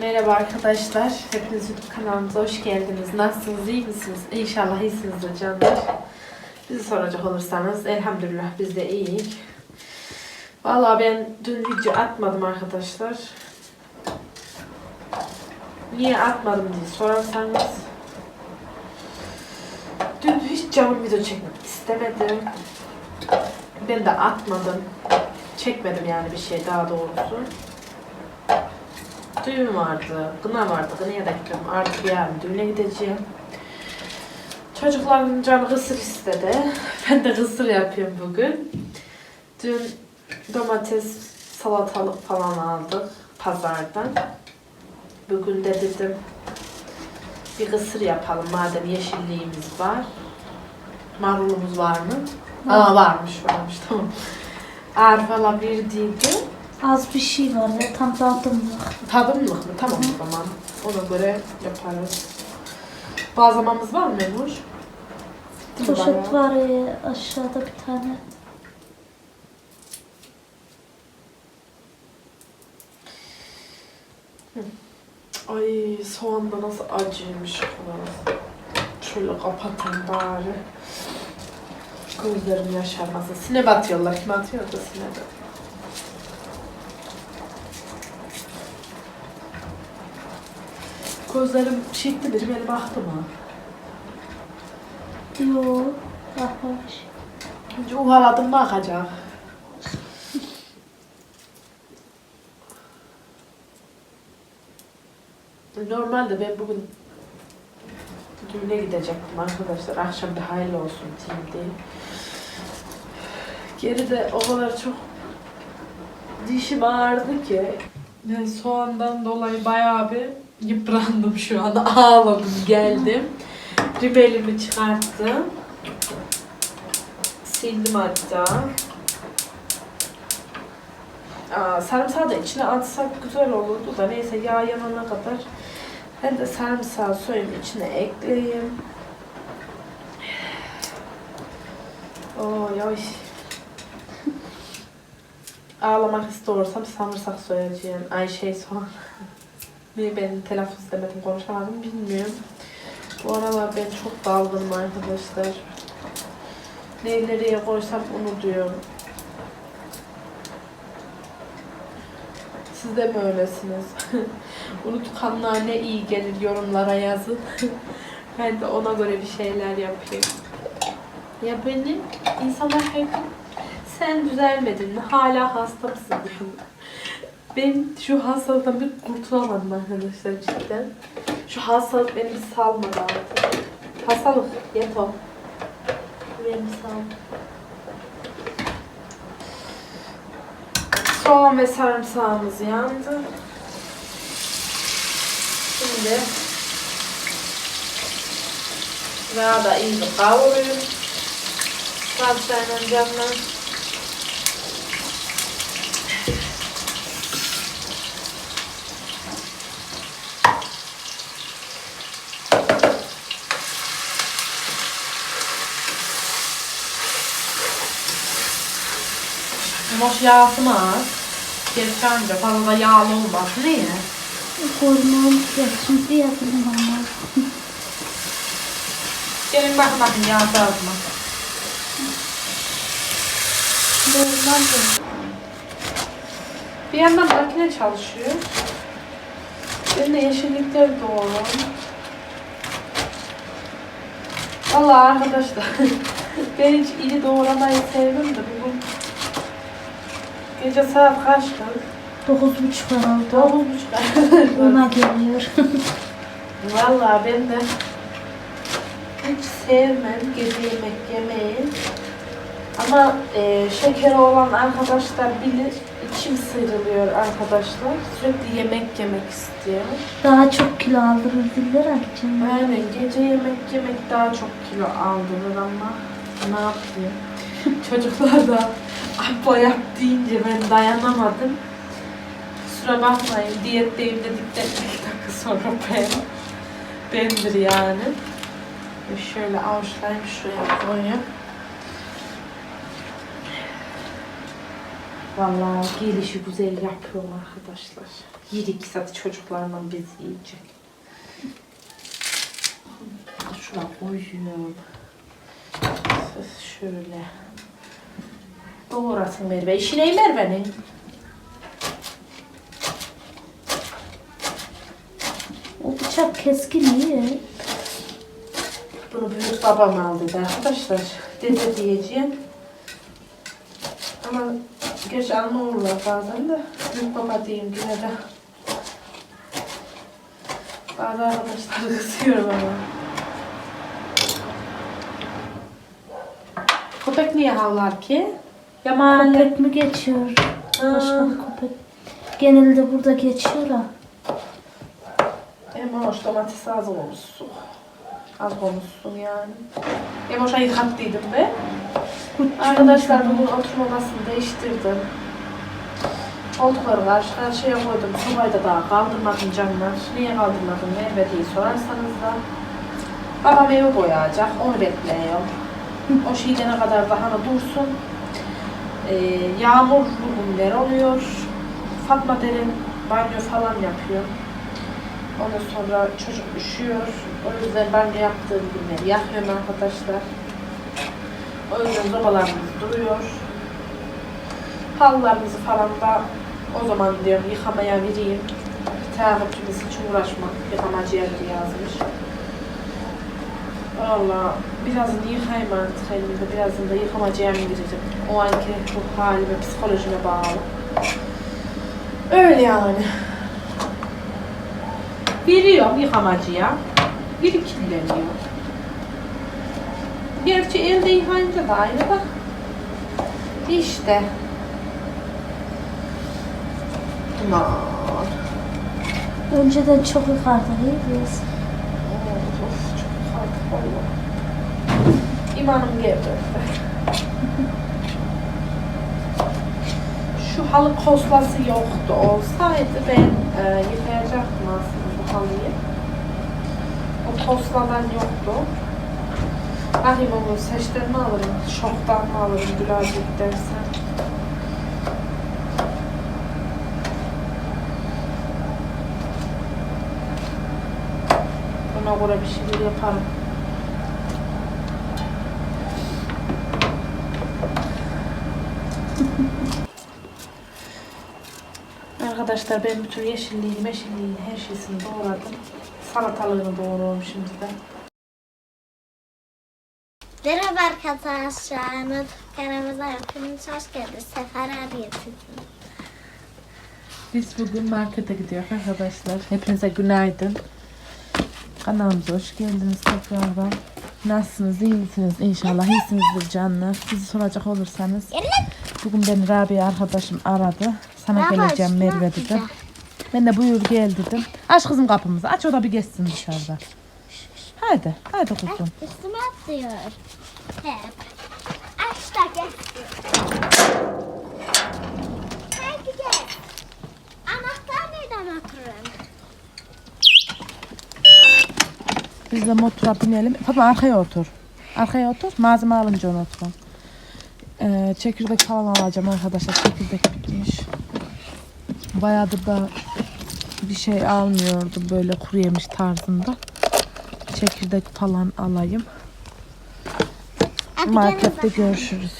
Merhaba arkadaşlar. Hepiniz YouTube kanalımıza hoş geldiniz. Nasılsınız? iyi misiniz? İnşallah iyisinizdir canlar. Bizi soracak olursanız elhamdülillah biz de iyiyiz. Vallahi ben dün video atmadım arkadaşlar. Niye atmadım diye sorarsanız. Dün hiç canım video çekmek istemedim. Ben de atmadım. Çekmedim yani bir şey daha doğrusu. Düğün vardı, kına vardı, kınaya da gittim. Artık yarın düğüne gideceğim. Çocukların canı kısır istedi. Ben de kısır yapıyorum bugün. Dün domates, salatalık falan aldık pazardan. Bugün de dedim bir kısır yapalım madem yeşilliğimiz var. Marulumuz var mı? Aa varmış varmış tamam. Arfala bir değildi. Az bir şey var ya tam tadımlık. Tadımlık mı? Tamam o zaman. Ona göre yaparız. Bazlamamız var mı mi Poşet var ya aşağıda bir tane. Ay soğan da nasıl acıymış kız. Şöyle kapatayım bari. Gözlerim yaşarmasın. Sinep atıyorlar. Kim atıyor da sinep? Gözlerim şişti biri beni baktı mı? Yo. Bakmamış. Önce uhaladım bakacak. Normalde ben bugün düğüne gidecektim arkadaşlar. Akşam bir hayırlı olsun diyeyim diye. Geride o kadar çok dişim ağrıdı ki. Ben soğandan dolayı bayağı bir yıprandım şu an. Ağladım geldim. Ribelimi çıkarttım. Sildim hatta. Aa, sarımsağı da içine atsak güzel olurdu da neyse yağ yanana kadar ben de sarımsağı soyayım içine ekleyeyim. Oy oy. Ağlamak istiyorsam samırsak soyacağım. Ay şey soğan. Niye ben telaffuz edemedim konuşamadım bilmiyorum. Bu aralar ben çok dalgınım arkadaşlar. Nereye koysam unutuyorum. Siz de mi öylesiniz? Unutkanlığa ne iyi gelir yorumlara yazın. ben de ona göre bir şeyler yapayım. Ya benim insanlar gün sen düzelmedin mi? Hala hasta mısın. Ben şu hastalıktan bir kurtulamadım arkadaşlar cidden. Şu hastalık beni bir salmadı artık. Hastalık yeto. Beni salmadı. Soğan ve sarımsağımız yandı. Şimdi daha da iyi kavuruyorum. Sarımsağın canına. Yumuş yağsı mı az? Gerçi anca fazla da yağlı olmaz. Niye? Koymam ya şimdi yapayım ama. Gelin bakın bakın yağ dağıtma. Normal Bir yandan makine çalışıyor. Ben de yeşillikleri doğruyorum. Vallahi arkadaşlar ben hiç iri doğramayı sevdim de gece saat kaçtı? Dokuz buçuk herhalde. Dokuz buçuk. Ona geliyor. Vallahi ben de hiç sevmem gece yemek yemeyi. Ama e, şekeri olan arkadaşlar bilir, içim sıyrılıyor arkadaşlar. Sürekli yemek yemek istiyor. Daha çok kilo aldırır diller akşam. Aynen gece yemek yemek daha çok kilo aldırır ama ne yapayım. Çocuklar da abla yap deyince ben dayanamadım. Kusura bakmayın diyetteyim dedikten iki dakika sonra ben. Bendir yani. Ve Şöyle avuçlayayım şuraya koyayım. Vallahi gelişi güzel yapıyorum arkadaşlar. Yedik zaten çocuklarla biz yiyecek. Şuna koyuyorum. Şöyle. Doğrasın Merve. İşi ne Merve'nin? O bıçak keskin iyi. Bunu büyük babam aldı arkadaşlar. Dede diyeceğim. Ama geç alma olurlar bazen de. Büyük baba diyeyim yine de. Bazı arkadaşlar kızıyor bana. Köpek niye havlar ki? Ya mahalle. Köpek mi geçiyor? Başka bir köpek. Genelde burada geçiyor ha. Emoş domates az olmuşsun. Az olmuşsun yani. Emoş'a yıkattıydım be. Arkadaşlar bugün oturma odasını değiştirdim. Koltukları karşı karşıya koydum. Sobayı da daha kaldırmadım canlar. Niye kaldırmadım Merve diye sorarsanız da. Babam evi boyayacak. Onu bekliyorum. O şey ne kadar daha da dursun. Ee, yağmurlu günler oluyor. Fatma derin banyo falan yapıyor. Ondan sonra çocuk üşüyor. O yüzden banyo yaptığım günleri yakıyorum arkadaşlar. O yüzden zobalarımız duruyor. Halılarımızı falan da o zaman diyorum yıkamaya vereyim. Takipçimiz hiç uğraşma. Yıkamacıya yazmış. Valla birazını yıkayayım artık elimde. Birazını da yıkamacıya mı gireceğim. O anki bu halime, psikolojime bağlı. Öyle yani. Veriyorum yıkamacıya. Biri kirleniyor. Gerçi elde yıkayınca da aynı da. İşte. Aman. Önceden çok yıkardık iyi biz. Of çok kalk valla. İmanım geldi. Şu halı koslası yoktu. Olsaydı ben e, yıkayacaktım aslında bu halıyı. O tosladan yoktu. Bakayım onu seçten mi alırım, şoktan mı alırım birazcık dersen. Ona göre bir şeyler yaparım. Arkadaşlar ben bütün yeşilliğini, meşilliğini, her şeysini doğradım. Salatalığını doğruyorum şimdi de. Merhaba arkadaşlar. Mutlu kanalımıza hepiniz hoş geldiniz. Sefer abi getirdim. Biz bugün markete gidiyoruz arkadaşlar. Hepinize günaydın. Kanalımıza hoş geldiniz tekrardan. Nasılsınız, iyi misiniz? İnşallah iyisinizdir canlar. Bizi soracak olursanız. Bugün beni Rabia arkadaşım aradı. Sana geleceğim Merve dedi. atacağım. Ben de buyur gel dedim. Aç kızım kapımızı. Aç o da bir geçsin dışarıda. Hadi, hadi kuzum. Üstüme atlıyor. Hep. Aç da gel. Hadi gel. Anahtar nereden otururum? Biz de motora binelim. Fatma arkaya otur. Arkaya otur. Malzeme alınca onu oturalım. Ee, çekirdek falan alacağım arkadaşlar. Çekirdek bitmiş. Bayağıdır da bir şey almıyordum böyle kuru yemiş tarzında. Çekirdek falan alayım. Markette görüşürüz.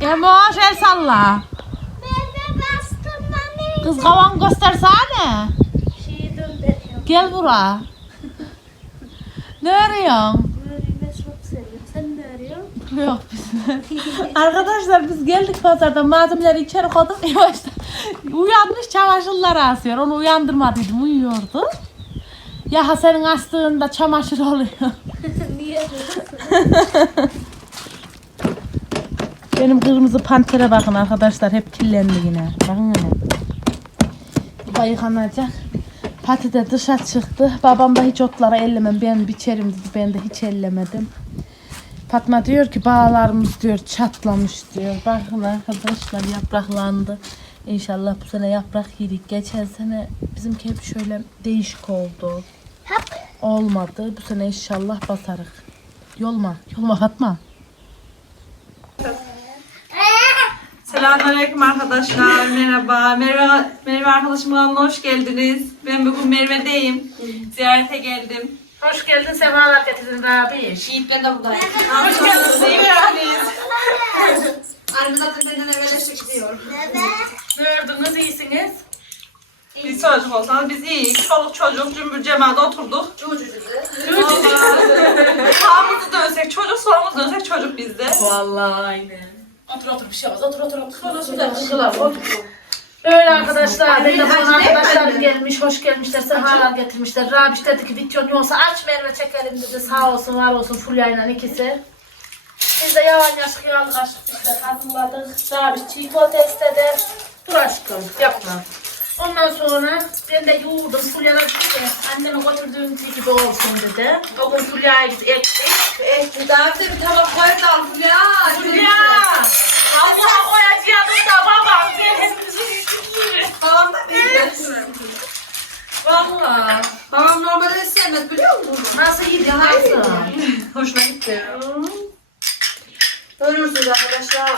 Emoş el salla. Merve bastın beni. Kız kavan göstersene. Şeyi döndürüyorum. Gel bura. Ne arıyorsun? Sen ne arıyorsun? Yok biz. Arkadaşlar biz geldik pazardan malzemeleri içeri koyduk. Yavaşta uyanmış çamaşırları asıyor. Onu uyandırmadıydım uyuyordu. Ya Hasan'ın astığında çamaşır oluyor. Niye? Benim kırmızı pantere bakın arkadaşlar hep kirlendi yine. Bakın hele. Da yıkanacak. Pati de dışa çıktı. Babam da hiç otlara ellemem. Ben biçerim dedi. Ben de hiç ellemedim. Fatma diyor ki bağlarımız diyor çatlamış diyor. Bakın arkadaşlar yapraklandı. İnşallah bu sene yaprak yedik. Geçen sene bizimki hep şöyle değişik oldu. Hop. Olmadı. Bu sene inşallah basarık. Yolma. Yolma Fatma. Selamünaleyküm arkadaşlar. Merhaba. Merve, Merve arkadaşım kanalına hoş geldiniz. Ben bugün Merve'deyim. Ziyarete geldim. Hoş geldin sefalar getirdin abi. Yiğit ben de buradayım. Hoş geldiniz. İyi geldiniz. Annem zaten benden evvel gidiyor. Gördünüz iyisiniz. Biz çocuk olsanız biz iyiyiz. Çoluk çocuk cümbür cemaat oturduk. Vallahi. Sağımızı dönsek çocuk, solumuz dönsek çocuk bizde. Vallahi aynen. Otur otur bir şey olmaz. Otur otur otur. Otur otur. Öyle arkadaşlar, benim de bana arkadaşlarım gelmiş, hoş gelmişler, sefalar getirmişler. Rabiş dedi ki videon yoksa aç Merve çekelim dedi. Sağ olsun, var olsun Fulya'yla ikisi. Biz de yavan yaşık yağlı kaşık işte hazırladık. Rabiş köfte istedi. Dur aşkım, yapma. Ondan sonra ben de yoğurdum. Fulya da dedi anneme götürdüğüm gibi olsun dedi. O gün Fulya'ya gidip ektik. Eh, daha bir tabak koy da al ya. Fulya! Allah'a koyacağım da babam. Ben hepimizi yiyeceğim. Babam da bir Valla. Babam normalde sevmez biliyor musun? Nasıl yedin nasıl? Hoşuna gitti. Ölürsünüz arkadaşlar.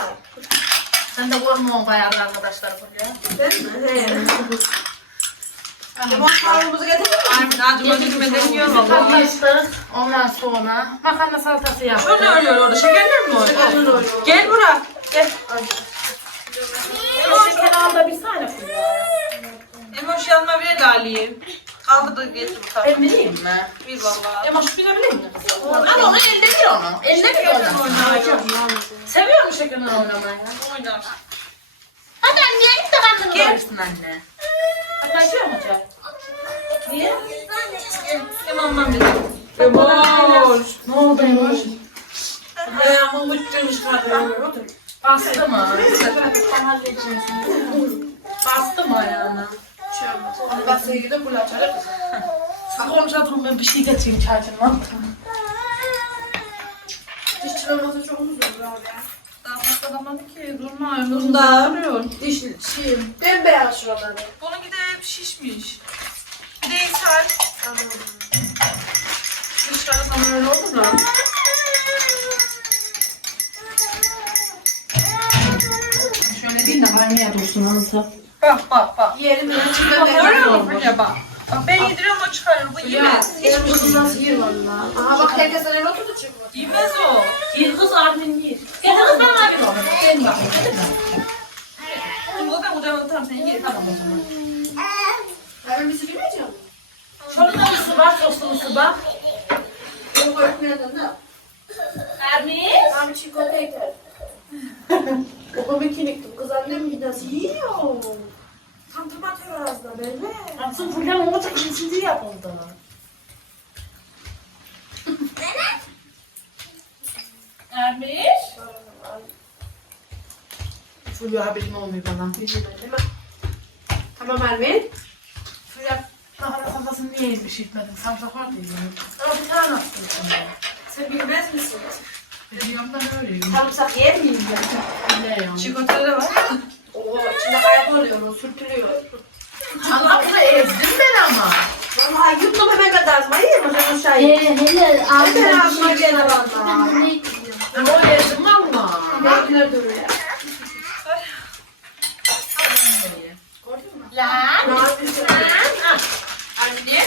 Sen de görmüyorsun bayağı arkadaşlar Fulya. Değil mi? He. Limon kavrumuzu getirdin mi? Acıma gözüme deniyor valla. Patlaştık. Ondan sonra makarna salatası yaptık. Şöyle örüyor orada. Şekerler mi orada? Gel bura. Gel. Şu kenarda bir tane. Emoş yanıma bir de Ali'yi. Kaldı da getir bu tarafa. Ben bileyim mi? Bir valla. Emoş bilebilir mi? Hadi onu elde bir onu. Elde bir onu. Şekerden oynamayı? Oynar. Hadi anne yiyelim de kendini görürsün anne. Hadi açıyor mu hocam? Niye? Yamanmam dedim. Emoş. Ne oldu Emoş? Ayağımı uçurmuş kaldı. Bastı mı? Bastı mı ayağına? Basaya gidip bunu açarım. Sakın çatırım ben bir şey getireyim çaycımdan. Diş çıraması çok uzun abi ya. Daha patlatamadı ki. Durma. Bunda. Duruyor. Diş, şey, bembeyaz şuraları. De hep şişmiş. Bir de ishal. Diş çırarsam öyle olur mu? Şöyle değil de kaynaya dursun ağzı. Bak bak bak. Yerim ya. Bak görüyor musun ya bak. Ben yediriyorum o çıkarıyor. Bu yemez. Hiç bu nasıl yer valla. Aha bak herkes öyle oturdu çıkmadı. Yemez o. Yer kız Armin yer. Getir kız bana bir onu. Ben bak. O ben odaya atarım sen ye. Tamam o zaman. Ben bir şey yemeyeceğim. Şöyle de ısı bak, soslu ısı bak. Yok öğretmeden de. Ermin. Ben bir çikolata eklerim. Babamı kiniktim. Kız annem bir nasıl yiyor? Tam tam atıyor ağzına böyle. Atsın Fulyan olacak insin diye yapıldı. Ermin. Fulya haberim olmuyor bana. Tamam Ermin. Fulya kahve kafasını niye yemiş itmedin? Samsak var diye. Ama bir tane attın sonra. Sen bilmez misin? Biliyorum ben öyleyim. Sarımsak yer miyim ben? Ne yani? Çikolata da var. Oo, içinde kayak oluyor, o sürtülüyor. Bunu ezdim ben ama. Vallahi yuttum hemen kadar azma yiyeyim o zaman aşağıya. Ee, hele Hemen ağzına şey gelir valla. Ben ne Ben o ezdim valla. Benimkiler duruyor. Lan. Ne yapıyorsun? Anne.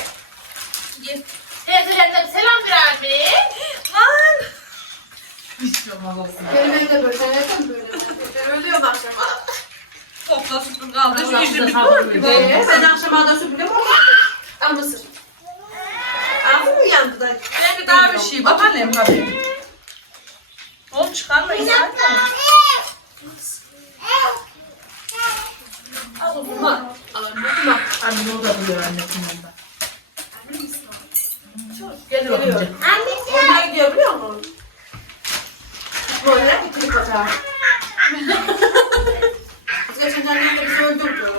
Teyzelerden selam bir abi. Lan! Hiç olmaz olsun. Benim evde böyle, sen evde böyle? Ben ölüyorum akşama. Topla süpür kaldı. Şu bir sabır dur ki be. Ben akşama da süpürüm olmadı. Al mısır. Ağzım mı yandı da? Belki daha bir şey. Bak annem tabii. Oğlum çıkarma insan. Al oğlum bak. Al oğlum bak. Anne o da biliyor annesinden de. Geliyor Geliyor. önce. Onlar gidiyor biliyor musun? Böyle ikili kaçar. Geçen annem bizi öldürdü.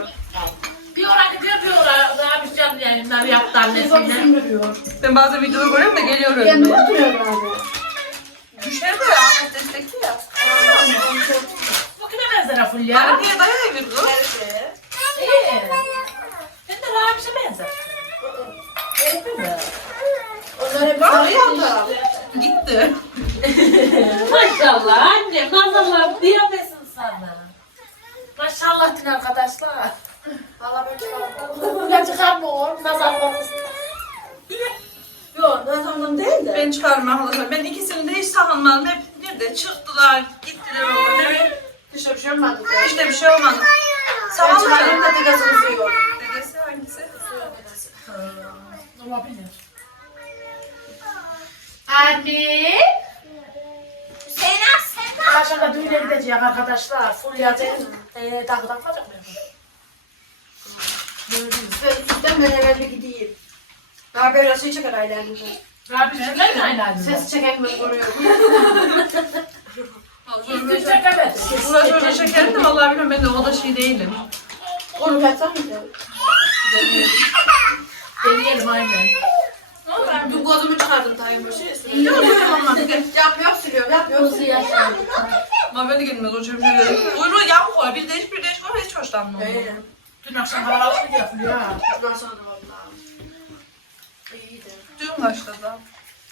Bir ora gidiyor bir ora. Daha bir canlı yayınlar yaptı annesiyle. sündürüyor. Ben bazı videoları görüyorum da geliyor Kendi önüme. oturuyor abi. Düşer de ya. Ahmet destekli ya. Bu kime benzer Fulya. Arkaya dayağı bir kız. İyi. Ben de Rabiş'e benzer. Arkaya da. Gitti. Maşallah annem nazarlar diyemesin sana. Maşallah din arkadaşlar. Valla ben çıkardım. Fulya çıkar mı oğlum? Nazar korkusu. Yok ben sandım değil de. Ben çıkarım arkadaşlar. Ben ikisini de hiç sakınmadım. Hep nerede çıktılar, gittiler orada. Ne bileyim. Dışarı bir şey olmadı. İşte bir şey olmadı. Ben Sağ çıkardım da tekasını suyu. Dedesi hangisi? Olabilir. Anne. Akşamda düğüne gidecek arkadaşlar. Fulya eee takı takacak mı? Ve üstten ben eve bir gideyim. Daha böyle şey çeker aylarında. Rabiş'e mi halde? Ses çeken ben koruyorum. Hiç çekemedi. Burası öyle şekerim de vallahi bilmiyorum ben de o da şey değilim. Onu kaçsam mı? Deneyelim aynen. Dün gözümü çıkardım tayin başı. Ne oluyor ama? Yap yap sürüyorum yap yap. Nasıl yaşandı? Ama ben de gelmez o çöpçüleri. Uyruğu yağmur koy. Bir değiş bir değiş koy. Hiç hoşlanmam. Öyle. Dün akşam havalı mı yapıyor ya? Bundan sonra valla. İyiydi. Dün başladı.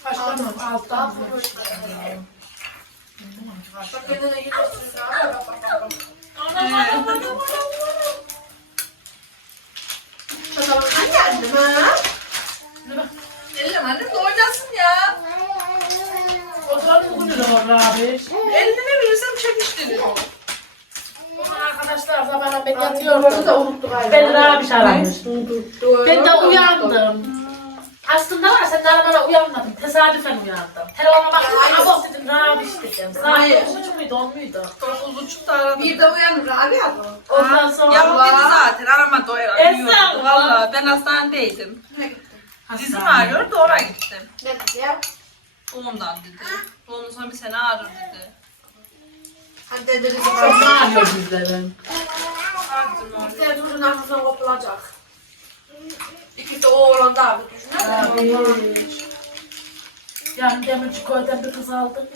Kaçtan? Alttan mı? Bak kendine gidiyorsun. Bak bak bak. Çatalından geldim ha. Elim annem de oynasın ya. Oturalım bugün de var abi. Elini ne verirsem çekiştirir. Arkadaşlar ben Orada da unuttuk galiba. Ben Rabiş aramış. Ben de uyandım. Aslında var ya sen daha bana uyanmadın. Tesadüfen uyandım. Telefona baktım. hayır. Abo dedim Rabiş dedim. Saat Hayır. dokuz buçuk muydu on muydu? Dokuz buçukta aradım. Bir de uyanır abi ya bu. Ondan sonra. Ya dedi zaten aramadı o herhalde. Esra? Valla ben hastanedeydim. Ne? Dizim ağrıyor da oraya gittim. Ne dedi ya? Ondan dedi. Ondan sonra bir sene ağrır dedi. Hadi dedi dedi. Çok ağrıyor. Bir tane çocuğun arkasından kopulacak. İkisi o oğlan da abi düşünün. Yani demirci köyden bir kız aldım.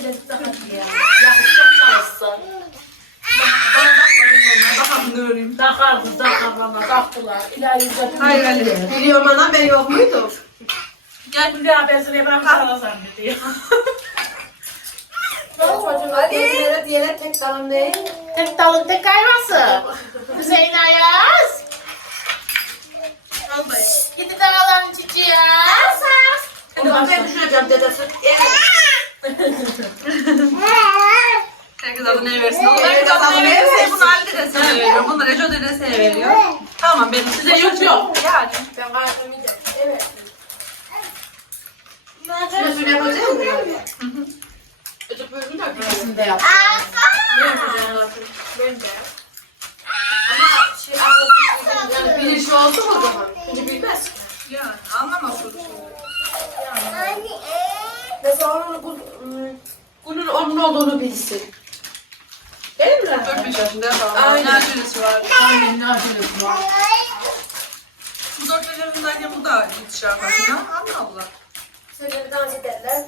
Bilezik takatıyor ya. Yani çok çalışsın. Takar kız takar valla taktılar. İlahi yüzde Hayır. Biliyorum ana ben yok muydu? Gel. Hülya benzine ben sana zannediyor. Çocuğun diğerleri diğerleri tek dalım değil. Tek dalın tek kayması. Hüseyin Ayaz. Al dayı. Gidi dağların çiçeği. Onu ben düşüneceğim dedesi. Evet. Herkes adı ne versin? Evet, Herkes adı adamı ne ne verirse versin? bunu Ali dedesine veriyor. Bunu Reco dedesine veriyor. Tamam benim size yok yok. Yani. Ben gayet eminim. Evet. Şunu yapacak mısın? Ötüp bölümü de yapacağım. De. Ne yapacağım? Ben de. Ama şey anlatmışsın. Yani bir şey oldu mu o zaman? Şimdi bilmez. Yani anlamaz çocuk şimdi. Mesela onun bu- bunun onun olduğunu bilsin. Mi? 4-5 yaşında falan. Aynen. Ne acelesi var? Aynen ne acelesi var. Bu 4 yaşındayken bu da yetişir arkasına. Allah Allah. Söyle bir dans ederler.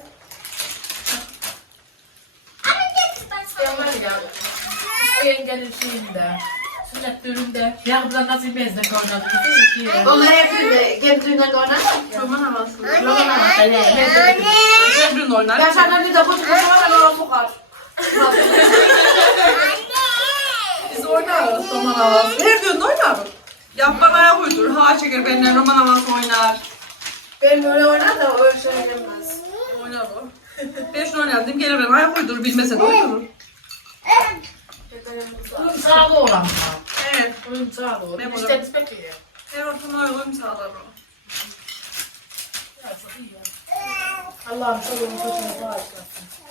Ben var ya. Bu yengenin şeyinde. Sünnet düğününde. Yakından nasıl bezle oynadı. Değil ki. Onlar hep de kendi düğünlerinde oynar. Roman havası. Roman havası. Öbürünün oynar. Ben senden de bu ben ona sokar. Biz oynarız roman havası. Her gün oynarız. Yapmak ayak uydurur. Hava çeker benimle roman havası oynar. Ben böyle oynar da öyle söylemez. Oynar o. Ben şunu oynadım. Gene ben ayak uydurur. Bilmese de uydurur. Uyum sağlı olan mı? Evet. Uyum sağlı olan. Bu? İşte biz bekliyor. Her ortama uyum sağlar o. Ya çok iyi ya. Allah'ım çoluğumu çocuğumu bağışlasın.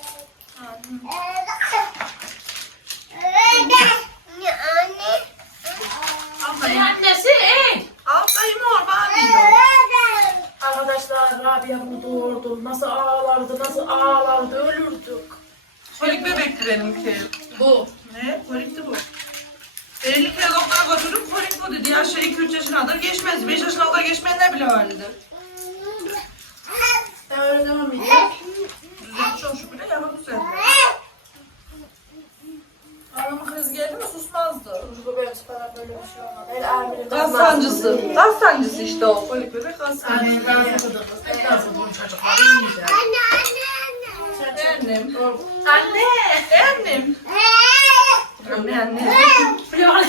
Annesi ey! Alttayım or bana diyor. Arkadaşlar Rabia bunu doğurdu. Nasıl ağlardı, nasıl ağlardı, ölürdük. Kolik bebekti benimki. Bu. Ne? Kolikti bu. Ben 50 kere doktora götürdüm. Kolik bu dedi. Yaşı 2-3 yaşındadır. Geçmez. 5 yaşına kadar geçmeyenler bile var dedi. Ben öyle devam edeyim. Tuzlu bebek falan böyle bir şey olmadı. El Ermeni Gaz sancısı. Gaz sancısı işte o. Kolik bebek gaz sancısı. Anne anne anne. Anne annem. Anne anne. Flora.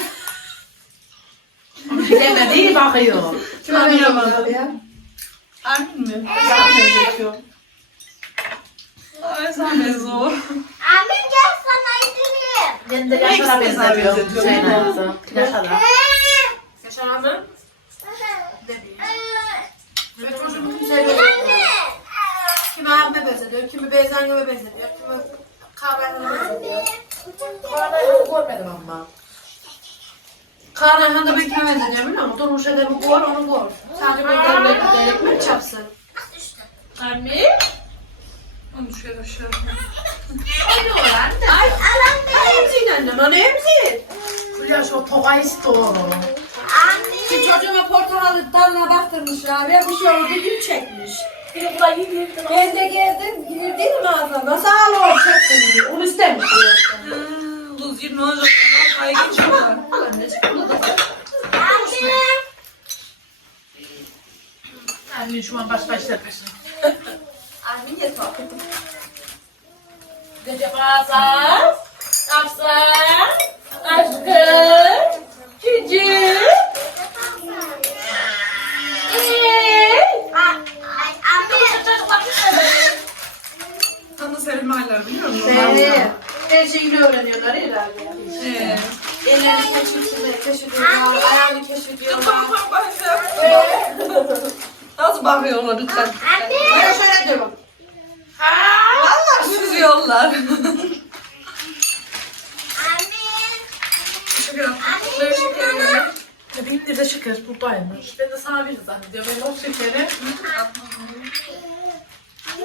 Bilemediği bakıyor. Tanıyamadım. Annem mi? Zahmet ediyor. Ay zahmet zor. Annem gel sana ben benzetiyor. Anne. Ve çocuğumu kimseye Kimi abime benzetiyor, kimi Beyzan'ıma benzetiyor, kimi Kahvehan'a benzetiyor. Kaan'ı görmedim ama. Kaan Ayhan'da ben kime benzetiyorum biliyor musun? Durmuş ede bu gor, onu gor. Sadece bir devlet devlet çapsın. Anne. Onu şöyle aşağı. Ay, alan be. Emziğin annem, onu emziğin. Fulya şu toka istiyor. Anne. Şimdi çocuğuma portakalı dalına baktırmışlar ve bir şey oldu, gün çekmiş. Ben de geldim, girdim ağzına. Nasıl ağlıyor çektim diye. Onu istemiş diyor. Tuz olacak. Ay geçiyorlar. Anne. Anne şu an işler peşinde. Amin yeter. Gajah pasar, kapsar, zannediyorum. Ben o şekeri.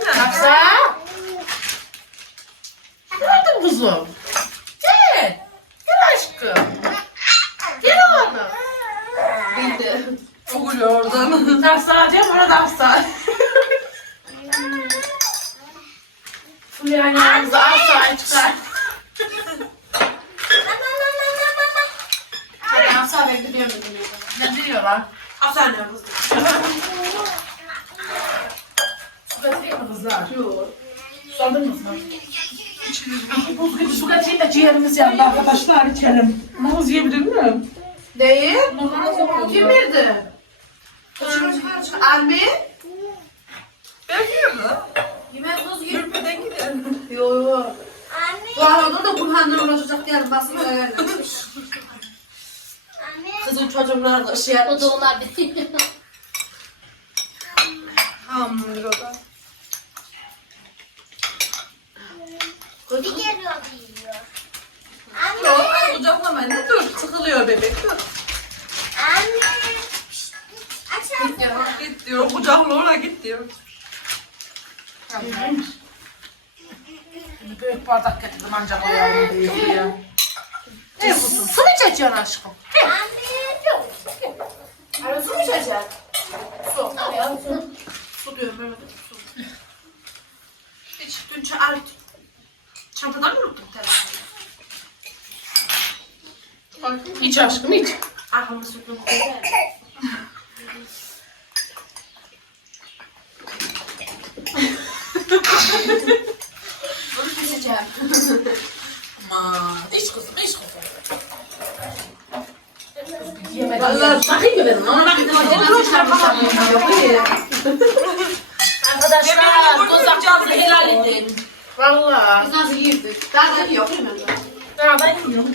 Hafsa. Gördün kuzum. Gel. Gel aşkım. Gel oğlum. Bildi. Okuyor oradan. Hafsa diyorum ona da Hafsa. Fulya'nın ağzı Hafsa'yı çıkar. Hadi Hafsa gidiyorum dedim. Ne diyorlar? Hafsa ne kızım? Su getireyim mi kızlar? Yok. Susadın mı sen? Buz gibi su getireyim de ciğerimiz yandı arkadaşlar içelim. Muz yiyebilir miyim? Değil. Kim verdi? Almi. Ben yiyorum. Yemek yiyor. Yürümeden gidelim. Yok. Bu arada da Burhan'la uğraşacak diyelim. Basın ayarlamış. Anne. Kızın çocuğumlar da şey yapmış. Odalar bitti. Tamamdır o da. Bir geliyor büyüyor. Yok, Anne. ay kucaklamayın. Ne dur, sıkılıyor bebek. Dur. Anne. Aç ağzını. Ya, git diyor, kucakla ona git diyor. Büyük bardak getirdim ancak o yavrum değil diye. Ne kuzum? Su mu içeceksin aşkım? Anne. Ara su mu içecek? Su. Ya, su. Su diyorum Mehmet. Su. Hiç dün ça ar- çantadan mı unuttum telefonu? İç aşkım iç. Aklımı sürdüm. Bunu keseceğim. Aman iç kuzum iç kuzum. Yemedim. Vallahi- Bakayım mı benim? Ona bakayım. Arkadaşlar Yemeğini tuzaklarını vurdum, helal edin. Valla. Biz nasıl girdik? Daha da yok değil mi? Daha ben yiyorum.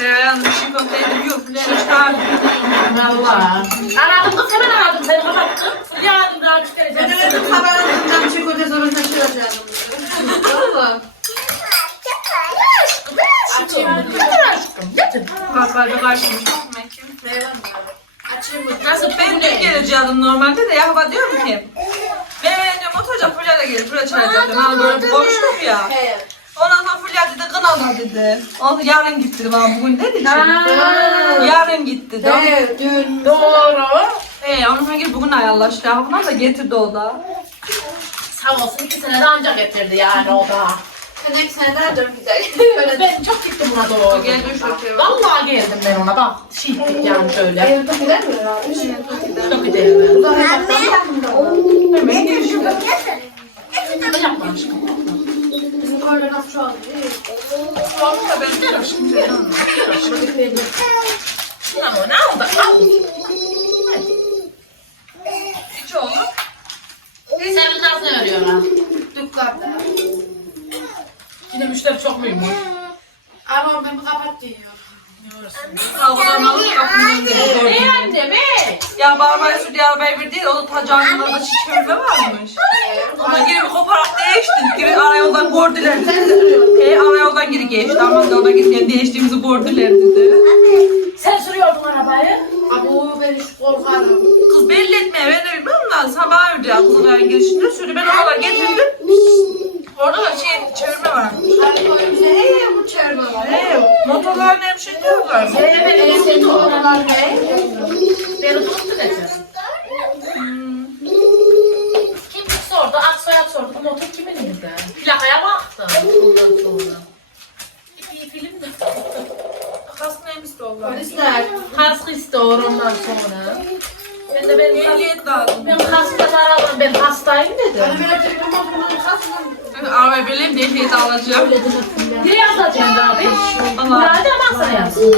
Ee, yanlış şey konteyner yok. Şişler. Valla. Aradım kız hemen aradım seni kapattım. Fulya aradım daha Ben çıkaracağım. de dedim kameranın çekeceğiz onu taşıyacağız. Valla. Aşkım. Getir aşkım. Getir. Açayım mı? Nasıl ben de geleceğim normalde de ya diyorum ki ben diyorum oturacağım Fulya da gelir Fulya çağıracağım. Hani böyle konuştuk ya. Ondan sonra Fulya dedi kınada dedi. Onu yarın git dedi bana bugün dedi. Yarın git dedi. Dün. Doğru. Ee, ondan sonra bugün ayarlaştı. Ya bunlar da getirdi o da. Sağ olsun iki sene de ancak getirdi yani o da. Sen sen nereden gider? Öyle Ben çok gittim buna doğru. Gel düş bakayım. Vallahi geldim ben ona bak. Şiştik yani şöyle. Evde gider mi abi? Çok gidelim. Hemen gelişim. Ne yapma aşkım? Bizim koylar nasıl şu an? Olmuş da ben de şimdi. Tamam ne oldu? Al. Hiç oldu. Sen nasıl örüyorlar? Dükkanda. Yine müşteri çok muymuş? Ama ben bu kapat diyor. Kavgadan alıp kapının Ey anne be! Ya Barbaros şu Diyarbakır değil, o da Tacanlı'da da çiçeğinde varmış. Ona geri bir koparak değiştik. Geri arayoldan gördüler dedi. E arayoldan geri geçti. Aman da ona gitmeyen değiştiğimizi gördüler dedi. Sen sürüyordun arabayı. Abu ben hiç korkarım. Kız belli etme ben de bilmem da sabah ya kızın girişinde sürdü. Ben oralara getirdim. Orada da şey çevirme bize. Hey bu çerme var. E motorlar ne bir şey diyorlar. Senin evet. oralar ne? Beni tuttu dedi. Belirleyeyim de alacağım. Biri yazacaksın abi. Allah. Hadi ama sana yazsın.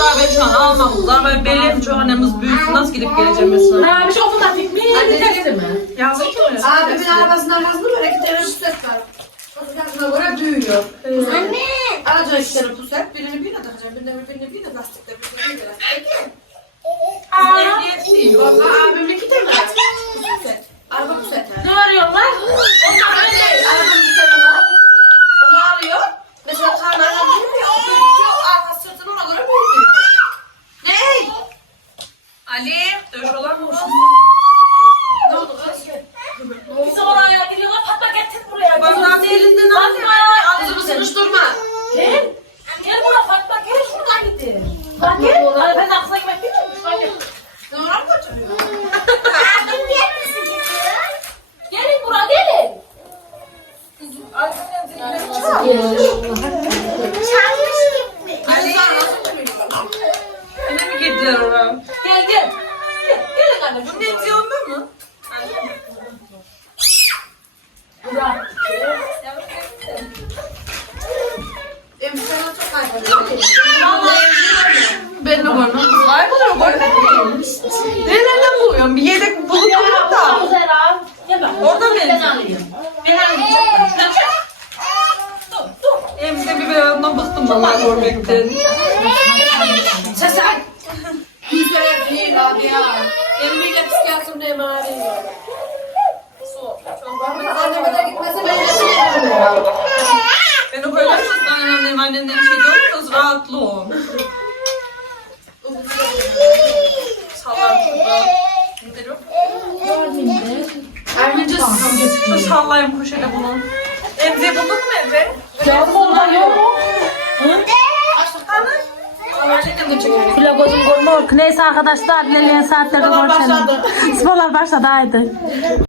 Daha ben şu an almam. Arabayı belirleyeyim çok annemiz büyük. Nasıl gidip geleceğim mesela? Ha bir şey otomatik mi? Vitesli mi? Yazık mı? Abimin arabasından yazılı böyle iki tane puset var. Pusetine göre büyüyor. Anne. Alacağım iki tane puset. Birini birine takacağım. Birini birini birine lastikle. Birini birine lastikle. Ehliyet değil. Valla abimin iki tane var. Puset. Araba puseti. Ne arıyorlar? Ondan öyle araba puseti var. Onu alıyor. Mesela karnına büyüyor. Büyütüyor. Arka sırtını ona göre büyütüyor. Ne? Ali, döş olan mı? Ne oldu kız? Bizi oraya giriyorlar, patla getir buraya. Bana bir elinden al. Kızımı sıkıştırma. Gel. Gel buraya Fatma gel şuradan gidelim. Bak gel. Ay, Ben aksa yemek yiyeceğim. Bak gel. Sen oraya mı götürüyorsun? Abim gelmesin diyor. Gelin buraya gelin. Çalmış gibi. Ali. Sen nasıl büyüyorsun? Yine mi girdiler oraya? Gel gel. Gel gelin anne. Bunun hepsi onda mı? Buraya. Emsana çok kaybediyor. Ben de görmem. Kayboluyor görmem. Nerelerden buluyorsun? Bir yedek bulup da. Güzel al. Gel bak. Orada mı Ben elbise? alayım. Ben alayım. Şuna çek. Dur dur. Emzide bir beyazından bıktım vallahi görmekten. Sesen. Güzel değil abi ya. Emriyle psikiyatrımda ağrıyor. Anneme de gitmese ben de Ben o kadar çok annemden annemden bir şey diyorum da rahatlı ol. Sallar şurada. Nedir o? Ermince Şu sallayayım köşede bunu. Emziği buldun mu Emre? Yavrum onlar yok. Bile gözüm görmüyor ki. Neyse arkadaşlar ilerleyen saatlerde görüşelim. Sporlar başladı haydi.